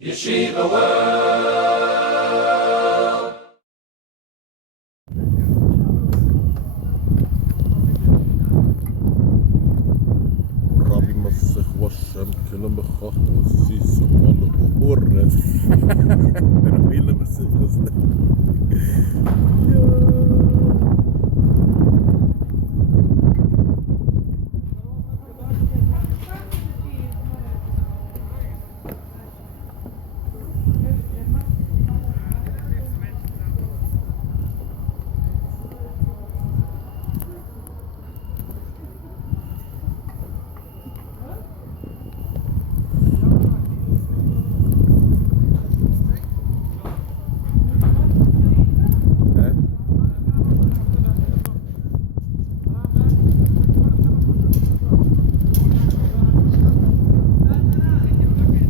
Yeshiva World. Rabbi Masech Washem Kelam Bechach Sis Mal Horret. Der Film ist